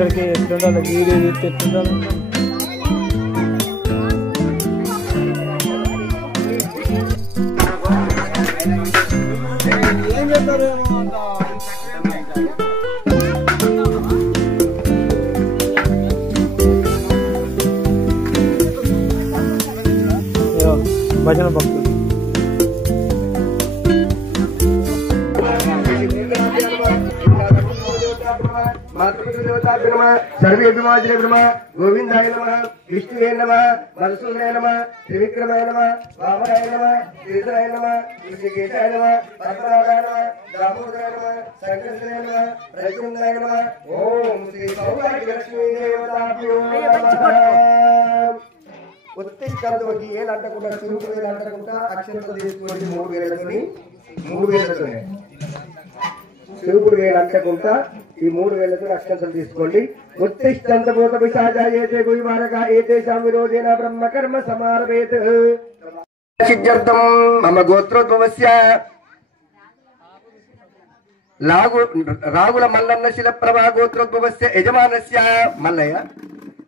ఇక్కడికి ఎట్లుండాలి వీడియో చూస్తే ఎట్లుండాలి ఏం చేస్తారు భజన భక్తులు सर्वेभ्यमाजने नमः गोविंदाय नमः विष्णुवे नमः मधुसूदनाय नमः त्रिविक्रमाय नमः वामनाय नमः श्रीधराय नमः ऋषिकेशाय नमः पद्मनाभाय नमः दामोदराय नमः शंकराय नमः प्रद्युम्नाय नमः ओम श्री सौभाग्यलक्ष्मी देवताभ्यो नमः उत्तिष्ठन्तु ఏలంటకుండా చురుకు వేలంటకుండా అక్షంతలు తీసుకొని మూడు వేలతోనే చురుకుడు వేలంటకుండా ఈ మూడు వేలతో అక్షంతలు తీసుకోండి ఉత్తిష్టంత భూత పిశాచాయేతే గుయిమారగా ఏతేషాం విరోధేన బ్రహ్మకర్మ సమారభేత్ సిద్ధ్యర్థం మమ గోత్రోద్భవస్య రాగుల మల్లన్న శిలప్రభా గోత్రోద్భవస్య యజమానస్య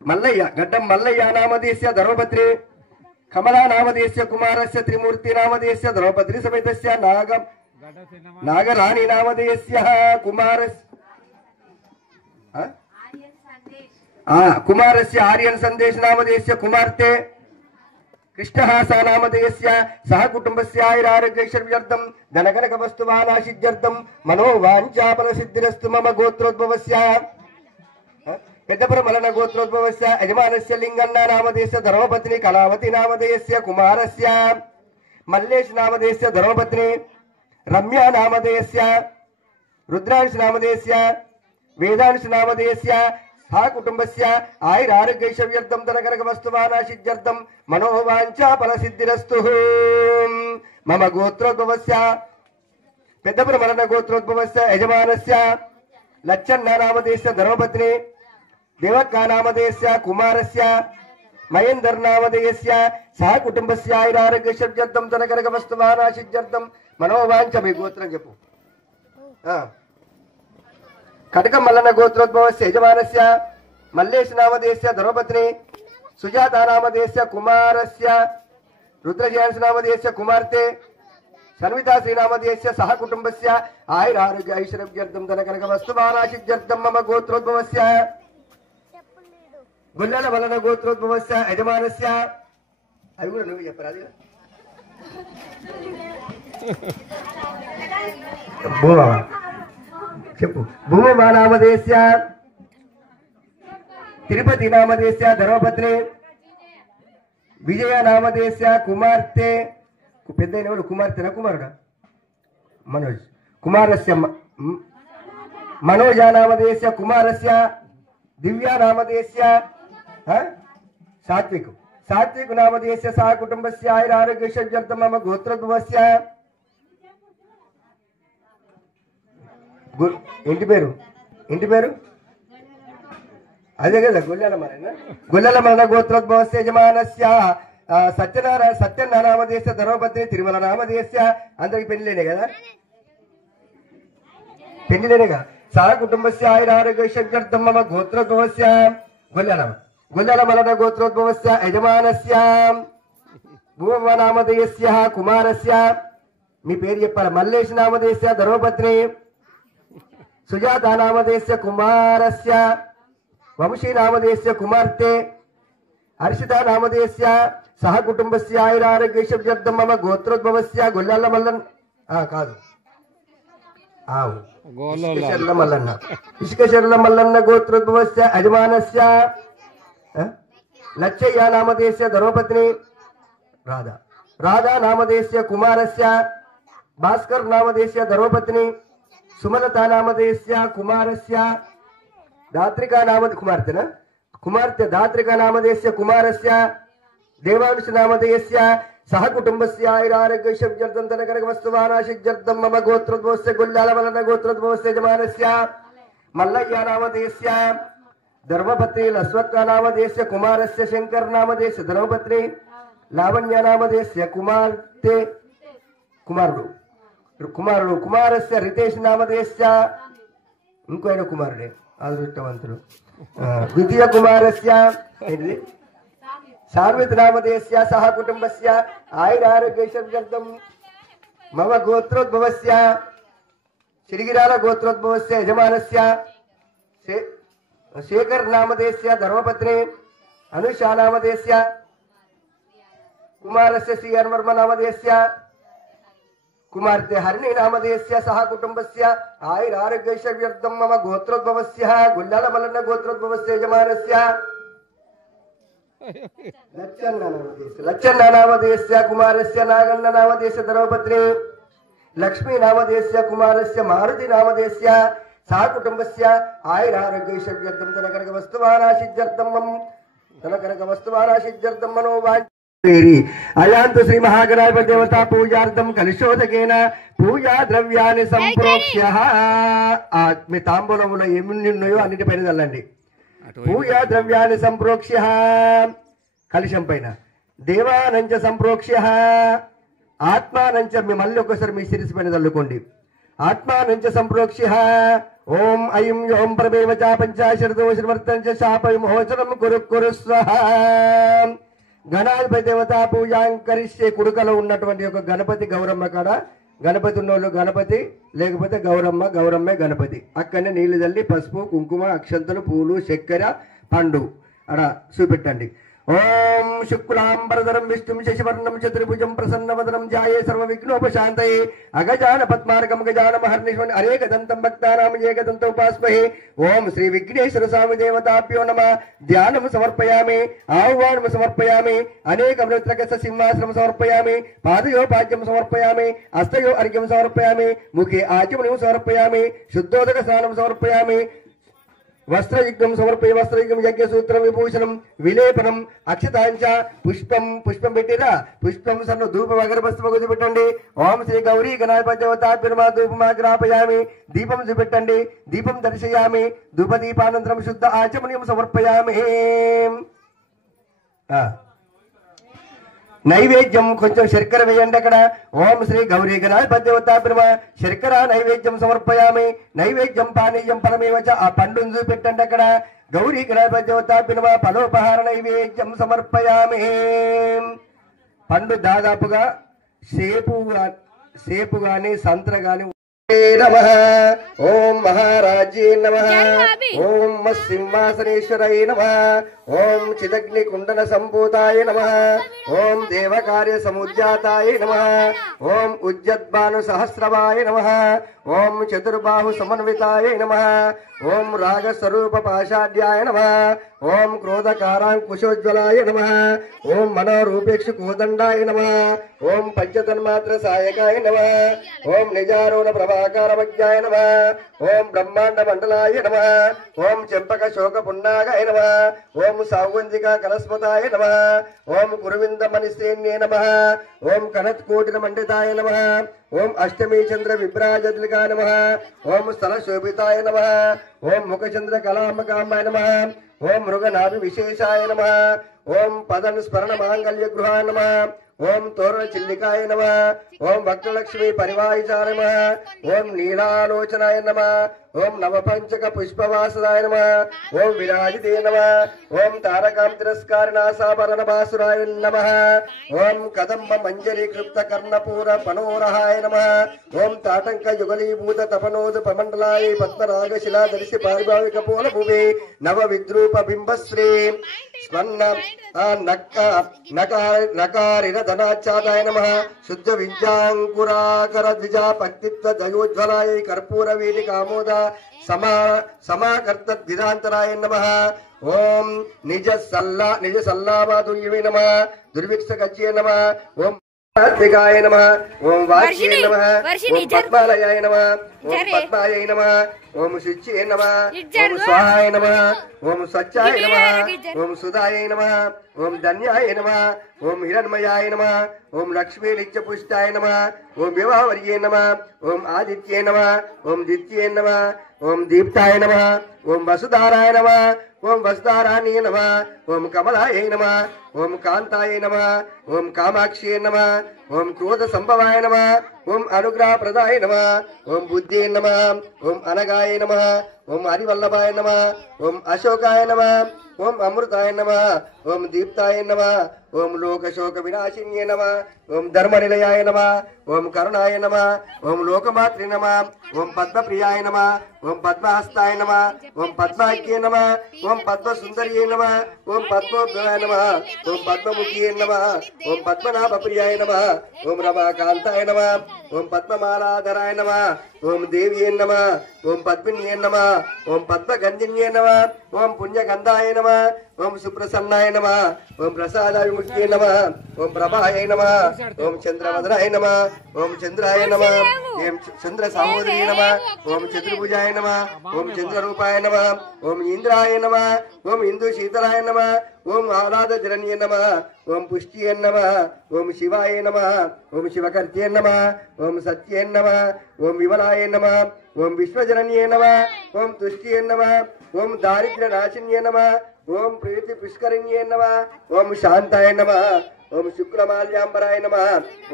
మల్లయ్య గడ్డం మల్లయ్య నామదేశ ధర్మపత్రి కమలా నామదేశ కుమారస్య త్రిమూర్తి నామదేశ ధర్మపత్రి సమేతస్య నాగరాణి నామదేశ కుమారస్య ఆర్యన్ సందేశ నామదేశ కుమార్తె కృష్ణహాస నామదేశ సహ కుటుంబస్య ఆయురారోగ్యైశ్వర్యర్థం ధనకనక వస్తువానాశిద్ధ్యర్థం మనోవాంఛాఫల సిద్ధిరస్తు మమ గోత్రోద్భవస్య పెద్దపుర మలన గోత్రోద్భవస్య యజమానస్య లింగన్న నామదేశ ధర్మపత్ని కళావతి నామదేశ కుమారస్య మల్లేష్ నామదేశ ధర్మపత్ని రమ్య నామదేశ రుద్రాంశ నామదేశ వేదాంశ నామదేశ సహ కుటుంబస్య ఆయురారోగ్యైశ్వర్యర్థం ధనకనక వస్తువానాశిద్ధ్యర్థం మనోవాంఛాఫల సిద్ధిరస్తు మమ గోత్రోద్భవస్య పెద్దపుర మలన గోత్రోద్భవస్య యజమానస్య లచ్చన్న నామదేశ ధర్మపత్ని దేవక్కా నామదేశ కుమారస్య మహేందర్ నామదేశ సహ కుటుంబస్య ఆయురారోగ్యైశ్వర్యర్థం ధనకనక వస్తువానాశిద్ధ్యర్థం మనోవాంఛ మీ గోత్రం చెప్పు కటక మల్లన గోత్రోద్భవస్య యజమానస్య మల్లేష్ నామదేశ ధర్మపత్ని సుజాత నామదేశ కుమారస్య రుద్రజయాన్స్ నామదేశ కుమార్తె సన్వితా శ్రీనామదేశ సహ కుటుంబస్య ఆయురారోగ్య ఐశ్వర్యర్థం ధనకనక వస్తువానాశిద్ధ్యర్థం మమ గోత్రోద్భవస్య గొల్లల మల్లన గోత్రోద్భవస్య యజమానస్య అవి కూడా నువ్వు చెప్పరా చెప్పు భూమా నామదేశ తిరుపతి నామదేశ ధర్మపత్ని విజయ నామదేశ కుమార్తె పెద్ద కుమార్తెనా కుమారుడా మనోజ్ కుమారస్య మనోజ నామదేశ కుమారస్య దివ్యా నామదేశ సాత్విక్ నామదేశ సహ కుటుంబస్య ఆయురారోగ్యైశ్వర్యర్థం మమ గోత్రోద్భవస్య ఇంటి పేరు అదే కదా గొల్లల మలన గోత్రోద్భవస్య యజమానస్య సత్యనారాయణ నామదేశ ధర్మపత్ని తిరుమల నామదేశ అందరికి పెళ్లిలేనే కదా సహ కుటుంబస్య ఆయురారోగ్యైశ్వర్యర్థం మమ గోత్రోద్భవస్య గొల్లల మలన గోత్రోద్భవస్య యజమానస్య భూమ నామదేశ కుమారస్య మీ పేరు చెప్పాలి మల్లేష్ నామదేశ ధర్మపత్ని సుజాత నామదేశ కుమారస్య వంశీ నామదేశ కుమార్తె హర్షిత నామదేశ సహ కుటుంబస్య ఆయురారోగ్యైశ్వర్యర్థం మమ గోత్రోద్భవస్య గొల్లల మల్లన్ కాదు ఇసుకశర్ల మల్లన్న గోత్రోద్భవస్య యజమానస్య లచ్చయ్య నామదేశ ధర్మపత్ని రాధా నామదేశ కుమారస్య భాస్కర్ నామదేశ ధర్మపత్ని సుమలతా నామదేశ కుమారస్య దాత్రికా కుమార్తె దాత్రికా నామదేశ కుమారస్య దేవాంశ నామదేశ సహ కుటుంబస్య ఆయురారోగ్యైశ్వర్యర్థం ధనకనక వస్తువానాశిద్ధ్యర్థం మమ గోత్రోద్భవస్య గొల్లాల మలన గోత్రోద్భవస్య యజమానస్య మల్లయ్య నామదేశ ధర్మపత్ని లస్వత్కా నామదేశ కుమారస్య శంకర్ నామదేశ ధర్మపత్ని లావణ్య నామదేశ కుమారుడు కుమారస్య రితేష్ నామదేశ ఇంకో ఆయన కుమారుడే అదృష్టవంతులు. ద్వితీయ కుమారస్య సార్వతి నామధేయస్య సహ కుటుంబస్య ఆయురారోగ్యైశ్వర్యార్థం మమ గోత్రోద్భవస్య శ్రీగిరాల గోత్రోద్భవస్య యజమానస్య శేఖర్ నామధేయస్య ధర్మపత్ని అనుషా నామధేయస్య కుమారస్య శ్రీ హనుమర్మ నామధేయస్య కుమార్తె హరిణి నామధేయస్య సహ కుటుంబస్య ఆయురారోగ్యైశ్వర్యార్థం మమ గోత్రోద్భవస్య గుల్లాల మల్లన్న గోత్రోద్భవస్య యజమానస్య లచ్చన్న నామధేయస్య కుమారస్య నాగన్న నామధేయస్య ధర్మపత్ని లక్ష్మీ నామధేయస్య కుమారస్య మారుతి నామధేయస్య సహ కుటుంబస్య ఆయురారోగ్యైశ్వర్యార్థం తన కనక వస్తువానాశిజ్యర్థం మనోవాంఛేరి అయాంతు శ్రీ మహాగణాధిపతి దేవతా పూజార్థం కలుషోదకేన పూజా ద్రవ్యాన్ని సంప్రోక్ష్య. మీ తాంబూలములో ఏమి ఉన్నాయో అన్నిటిపైన చల్లండి. పూజా ద్రవ్యాన్ని సంప్రోక్ష్య కలుషం పైన దేవానంచ సంప్రోక్ష్య ఆత్మానంచ మళ్ళీ ఒకసారి మీ శిరస్సు పైన చల్లుకోండి. ఆత్మానంచ సంప్రోక్ష్య ఓం ఐం యోం పరమేవ చ పంచాశరదోషవర్తం చ శాప విమోచనం కురు స్వహ. గణాధిపతి దేవతా పూజాం కరిష్యే. కుడుకలో ఉన్నటువంటి ఒక గణపతి గౌరమ్మ కాడ గణపతి ఉన్నోళ్ళు గణపతి, లేకపోతే గౌరమ్మ గౌరమ్మే గణపతి. అక్కడనే నీళ్లు తల్లి పసుపు కుంకుమ అక్షంతలు పూలు చక్కెర పండు అక్కడ చూపెట్టండి. ఓం శుక్లాంబరధరం విష్ణుం శశివర్ణం చతుర్భుజం ప్రసన్నవదనం ధ్యాయే సర్వ విఘ్నోపశాంతయే అగజాన పద్మార్గం గజాన మహర్నిష్మన్ అనేకదంతం భక్తానాం ఏకదంతం ఉపాస్మహే. ఓం శ్రీ విఘ్నేశ్వర స్వామి దేవతాభ్యో నమః. ధ్యానం సమర్పయామి, ఆహ్వానం సమర్పయామి, అనేక వృత్రకస సింహాసనం సమర్పయామి, పాదయో పాద్యం సమర్పయామి, హస్తయో అర్ఘ్యం సమర్పయామి, ముఖే ఆచమనం సమర్పయామి, శుద్ధోదక స్నానం సమర్పయామి, వస్త్రయుగ్మం సమర్పయ వస్త్రయుగ్మం యజ్ఞసూత్రం విభూషణం విలేపనం అక్షతాంచ పుష్పం పెట్టిరా. పుష్పం సన్న ధూప అగరబస్తు పెట్టండి. ఓం శ్రీ గౌరీ గణాధిపతి దేవతాభ్యో ధూపమాగ్రాపయామి. దీపం చూపెట్టండి. దీపం దర్శయామి. ధూపదీపానంతరం శుద్ధ ఆచమనీయం సమర్పయామి. నైవేద్యం కొంచెం శర్కర వేయండి అక్కడ. ఓం శ్రీ గౌరీ గణాధిపతి దేవతాభ్యో శర్కర నైవేద్యం సమర్పయామి. నైవేద్యం పానీయం పరమేవ చ. ఆ పండును చూపెట్టండి అక్కడ. గౌరీ గణాధిపతి దేవతాభ్యో ఫలోపహార నైవేద్యం సమర్పయామి. పండు దాదాపుగా సేపు గాని సంత్ర గాని. నమః. ఓం మహారాజ్యే నమః. ఓం సింహాసనేశ్వరాయ నమః. ఓం చిదగ్ని కుండల సంభూతాయ నమః. ఓం దేవకార్య సముద్యాతాయ నమః. ఓం ఉజ్జద్భాను సహస్రవాయ నమః. ఓం చతుర్బాహు సమన్వితాయ నమః. ఓం రాగస్వరూప పాషాఢ్యాయ నమః. ఓం క్రోధకారాంకుశోజ్వలాయ నమః. ఓం మనోరూపేక్షు కోదండాయ నమః. ఓం పంచతన్మాత్ర సాయకాయ నమః. ఓం నిజారోణ ప్రభాకారమజ్ఞాయ నమః. ఓం బ్రహ్మాండ మండలాయ నమః. ఓం చెంపక శోక పున్నాగాయ నమః. ఓం సౌగంధిక కలస్మతాయ నమః. ఓం గురువింద మణిశ్రేణ్యే నమః. ఓం కనత్కోటిన మండితాయ నమః. ఓం అష్టమీ చంద్ర విభ్రాజద్లికాయ నమః. ఓం స్థల శోభితాయ నమః. ఓం ముఖచంద్ర కళామకామాయ నమః. ఓం మృగనాభి విశేషాయ నమః. ఓం పదన్ స్మరణ మాంగళ్య గృహాయ నమః. ఓం తోరణ చిల్లికాయ నమః. ఓం భక్తలక్ష్మి పరివాహితాయ నమః. ఓం నీలాలోచనాయ నమః. ఓం నవపంచక పుష్పవాసదాయ నమః. ఓం విరాజితే నమః. ఓం తారకాం తిరస్కారిణాసాభరణ బాసురాయ నమః. ఓం కదంబ మంజరి కృప్త కర్ణపూర పనోరహాయ నమః. ఓం తాటంక యుగలీభూత తపనోద పమండలాయ పద్మరాగ శిలాదర్శి పారిభావిక పూల భువే నవ విద్రూప బింబశ్రీ స్వర్ణ నకారిన ధనాచ్ఛాదాయ నమః. శుద్ధ విద్యాంకురాకర ద్విజా పక్తిత్వ దయోజ్వలాయ కర్పూర వీటి కామోద సమాకర్త దిదాంతరాయ నమః. ఓం నిజ సల్లామాధుర్యమే నమః. దుర్విక్ష కజ్యే నమః. ఓం ఆత్మికాయ నమః. ఓం వాచ్యే నమః. ఓం పద్మాలయాయ నమః. ఓం పద్మాయై నమః. ఓం శుచ్యే నమః. ఓం స్వాహాయ నమః. ఓం సత్యాయ నమః. ఓం సుధాయ నమః. ఓం ధన్యాయ నమః. ఓం హిరణ్మయాయ నమః. ఓం లక్ష్మీ నిత్యపుష్టాయ నమః. ఓం వివాహవర్యే నమః. ఓం ఆదిత్యే నమః. ఓం దిత్యే నమః. ఓం దీప్తాయ నమః. ఓం వసుధారాయ నమః. ఓం వసుధారాణ్యే నమః. ఓం కమలాయ నమః. ఓం కాంతాయ నమః. ఓం కామాక్ష్యే నమః. ఓం క్రోధ సంభవాయ నమః. ఓం అనుగ్రహ ప్రదాయ నమః ఓం బుద్ధి నమః ఓం అనగాయ నమః ఓం హరివల్లభాయ నమః ఓం అశోకాయ నమః ఓం అమృతాయ నమః ఓం దీప్తాయ నమః ఓం లోకశోక వినాశిన్యే నమః ఓం ధర్మనిలయాయ నమః ఓం కరుణాయ నమః ఓం లోకమాత్రే నమః ఓం పద్మప్రియాయ నమః ఓం పద్మహస్తాయ నమః ఓం పద్మాఖ్యే నమః ఓం పద్మసుందర్యే నమః ఓం పద్మోద్భవాయ నమః ఓం పద్మముఖ్యే నమః ఓం పద్మనాభప్రియాయ నమః ఓం రమాకాంతాయ నమః ఓం పద్మమాలాధరాయ నమః ఓం దేవ్యే నమః ఓం పద్మిన్యే నమః ఓం పద్మగంధిన్యే నమః ఓం పుణ్యగంధాయ నమః ఓం సుప్రసన్నాయ నమః ఓం ప్రసాదావిముఖ్యే నమః ఓం ప్రభాయ నమః ఓం చంద్రవదనాయ నమః ఓం చంద్రాయ నమః ఓం చంద్ర సహోదరీ నమః ఓం చతుర్భుజాయ నమః ఓం చంద్రరూపాయ నమః ఓం ఇంద్రాయ నమః ఓం ఇందు శీతలాయ నమః ఓం ఆహ్లాద జనన్యే నమః ఓం పుష్టియే నమః ఓం శివాయ నమః ఓం శివకర్త్యే నమః ఓం సత్యే నమః ఓం విమలాయ నమః ఓం విశ్వజనన్యే నమః ఓం తుష్టియే నమః ఓం దారిద్ర్య నాశిన్యే నమః ఓం ప్రీతి పుష్కరిణ్యే నమః ఓం శాంతాయ నమః ఓం శుక్లమాల్యాంబరాయ నమః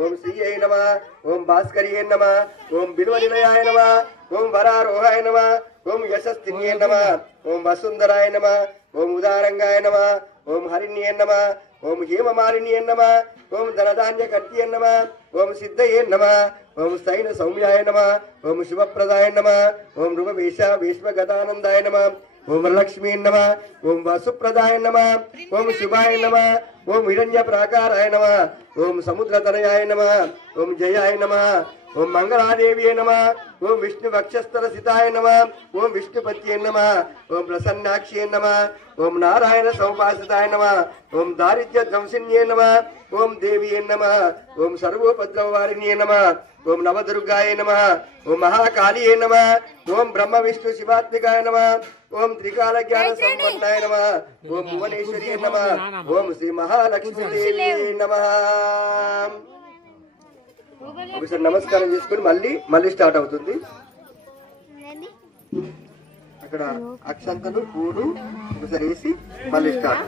ఓం శ్రీయై నమః ఓం భాస్కర్యే నమః ఓం బిల్వనిలయాయ నమః ఓం వరారోహాయ నమః ఓం యశస్తిన్యే నమః ఓం వసుందరాయ నమః ఓం ఉదారంగాయ నమః ఓం హరిణ్యే నమః ఓం హేమమాలిన్యే నమః ఓం ధనధాన్యకర్త్యే నమః ఓం సిద్ధయే నమః ఓం స్థైన సౌమ్యాయ నమః ఓం శుభప్రదాయ నమః ఓం నృపవేష భీష్మగతానందాయ నమః ఓం వరలక్ష్మీ నమః ఓం వసుప్రదాయ నమః ఓం శుభాయ నమః ఓం హిరణ్య ప్రాకారాయ నమః ఓం సముద్రతనయాయ నమః ఓం జయాయ నమః ఓం మంగళాదేవ్యే నమః ఓం విష్ణు వక్షస్థల సితాయ నమః ఓం విష్ణుపత్యే నమః ఓం ప్రసన్నాక్ష్యే నమః ఓం నారాయణ సౌపాసితాయ నమః ఓం దారిద్ర్య ధ్వంసిన్యే నమః ఓం దేవ్యే నమః ఓం సర్వోపద్రవవారిణ్యే నమః ఓం నవదుర్గాయ నమః ఓం మహాకాళియే నమః ఓం బ్రహ్మ విష్ణు శివాత్మికాయ నమః ఓం త్రికాల జ్ఞాన సంపన్నాయ నమః ఓం భువనేశ్వరీ నమః ఓం శ్రీ మహాలక్ష్మీదేవి నమః. ఒకసారి నమస్కారం చేసుకుని మళ్ళీ స్టార్ట్ అవుతుంది. అక్కడ అక్షంతలు పూలు ఒకసారి వేసి మళ్ళీ స్టార్ట్.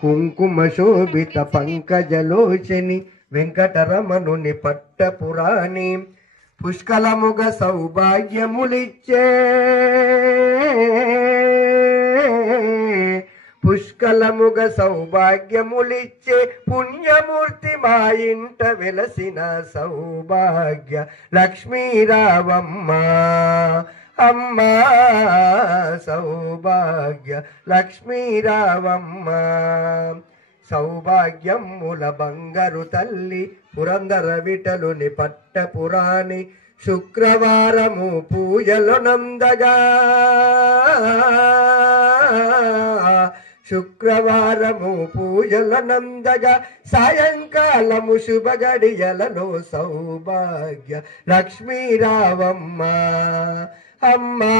కుంకుమ శోభిత పంకజలోచని వెంకటరమణుని పట్టపురాణి పుష్కలముగ సౌభాగ్యములిచ్చే పుష్కలముగ సౌభాగ్యములిచ్చే పుణ్యమూర్తి మా ఇంట వెలసిన సౌభాగ్య లక్ష్మీరావమ్మ అమ్మా సౌభాగ్య లక్ష్మీరావమ్మ. సౌభాగ్యముల బంగారు తల్లి పురందర విఠలుని పట్టపురాణి శుక్రవారము పూజలు నందగా శుక్రవారము పూజల నందగా సాయంకాలము శుభగడియలలో సౌభాగ్య లక్ష్మీరావమ్మ అమ్మా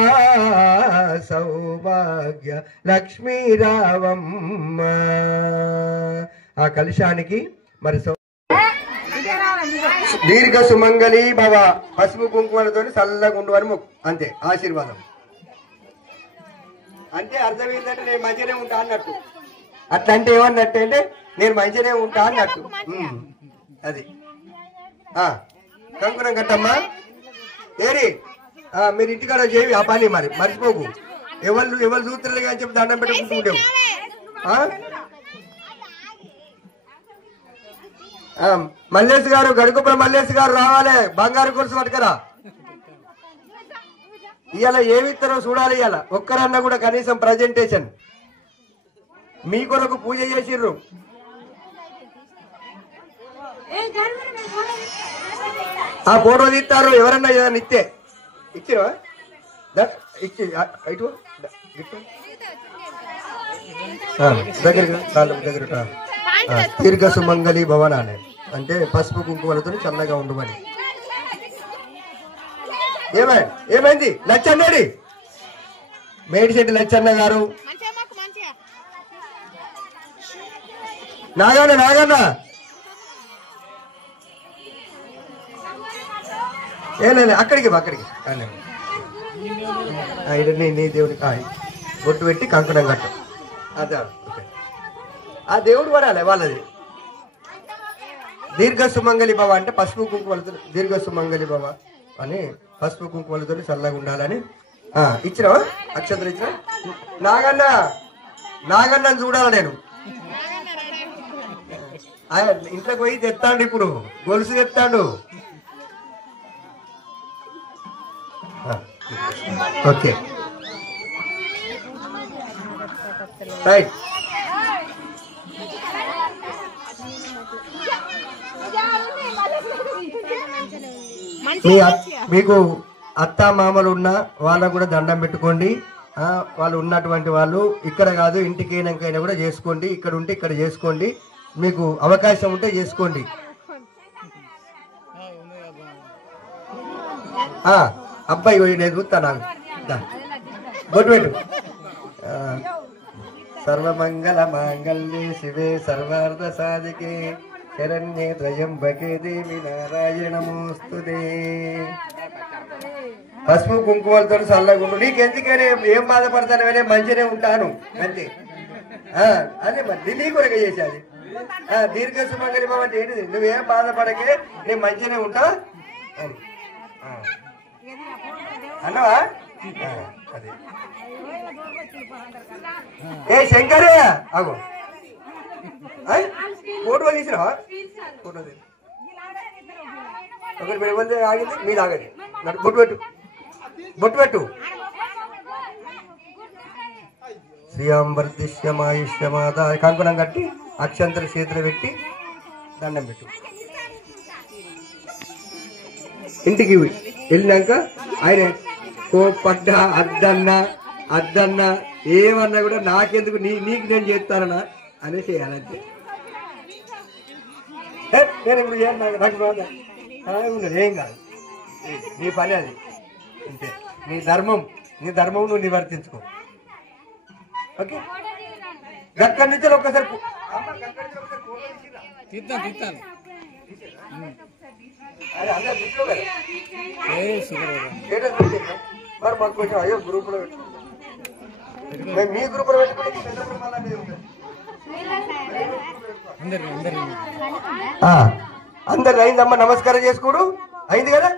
సౌభాగ్య లక్ష్మీరావమ్మ. ఆ కలశానికి మరి దీర్ఘ సుమంగళి భవ పసుపు కుంకుమలతో చల్లగుండు అని అంతే ఆశీర్వాదం. అంటే అర్థం ఏంటంటే నేను మంచిగానే ఉంటా అన్నట్టు. అట్లా అంటే ఏమన్నట్టు అంటే నేను మంచిగానే ఉంటా అన్నట్టు. అది కంకుణం కట్టమ్మా ఏరి మీరు ఇంటికాడ చేయి ఆ పని మరి మర్చిపోకు. ఎవరు చూస్తున్నారు కానీ చెప్పి దండం పెట్టుకుంటుంటావు. మల్లేష్ గారు గడుకుప్పల మల్లేష్ గారు రావాలి. బంగారు కొలుసు పట్టుకరా. ఇవాళ ఏమిస్తారో చూడాలి. ఇవాళ ఒక్కరన్నా కూడా కనీసం ప్రజెంటేషన్ మీ కొరకు పూజ చేసిర్రు. ఆ ఫోటో తీస్తారు ఎవరన్నా ఏదన్నా ఇస్తే ఇచ్చిరా ఇచ్చి ఇటు దగ్గర దీర్ఘ సుమంగళి భవనాలే అంటే పసుపు కుంకుమలతో చల్లగా ఉండమని. ఏమైంది లచ్చన్నడి మేడిశెట్టి లచ్చన్న గారు నాగన్న నాగన్న ఏ అక్కడికి నీ దేవుడికి బొట్టు పెట్టి కంకణం కట్టు. అదే ఆ దేవుడు పడాలి వాళ్ళది. దీర్ఘ సుమంగళి భవ అంటే పసుపు కుంకుమలతో దీర్ఘ సుమంగళి భవ అని పసుపు కుంకుమలతో చల్లగా ఉండాలని ఇచ్చినావా? అక్షతలు ఇచ్చిన నాగన్న చూడాలి నేను. ఇంట్లోకి పోయి తెస్తాడు, ఇప్పుడు గొలుసు తెస్తాడు. Okay right. మీకు అత్త మామలు ఉన్న వాళ్ళకు కూడా దండం పెట్టుకోండి. వాళ్ళు ఉన్నటువంటి వాళ్ళు ఇక్కడ కాదు ఇంటికైనాకైనా కూడా చేసుకోండి. ఇక్కడ ఉంటే ఇక్కడ చేసుకోండి. మీకు అవకాశం ఉంటే చేసుకోండి. అబ్బాయి నేను చూస్తా నాకు బొట్టు పెట్టు. సర్వమంగళ మాంగళ్యే శివే సర్వార్థ సాధికే శరణ్యే త్రయంబకే దేవి నారాయణమోస్తుతే. పసుపు కుంకుమలతో చల్లగుండు. నీకెందుకనే ఏం బాధపడతానే మంచిగానే ఉంటాను అంతే. అదే మరి నీ కొరక చేసేది దీర్ఘ సుమంగళి భవ అంటే ఏంటిది? నువ్వేం బాధపడకే, నేను మంచిగానే ఉంటా అన్నవా? అదే ఏ శంకరే అగో ఫోటో తీసినావా? ఫోటో తీసి ఒకటి ఆగింది మీరు ఆగది. బొట్టు పెట్టు. శ్రీయాంబర్దిశ్యమాయుష్యమాత కంకణం కట్టి అక్షంతర చేతులు పెట్టి దండం పెట్టు. ఇంటికి వెళ్ళినాక ఆయన కోపడ్డా అద్దన్నా ఏమన్నా కూడా నాకెందుకు నీకు నేను చేస్తానన్నా అనే చేయాలంటే. నేను ఇప్పుడు నాకు ఉండదు, ఏం కాదు. నీ పని అది అంతే. నీ ధర్మం నువ్వు నివర్తించుకో. ఓకే అక్కడి నుంచి ఒక్కసారి మరి మాకు కొంచెం అయ్యో గ్రూప్ లో మేము మీ గ్రూప్ లో పెట్టుకుంటే అందరు అయిందమ్మా. నమస్కారం చేసుకోడు అయింది కదా.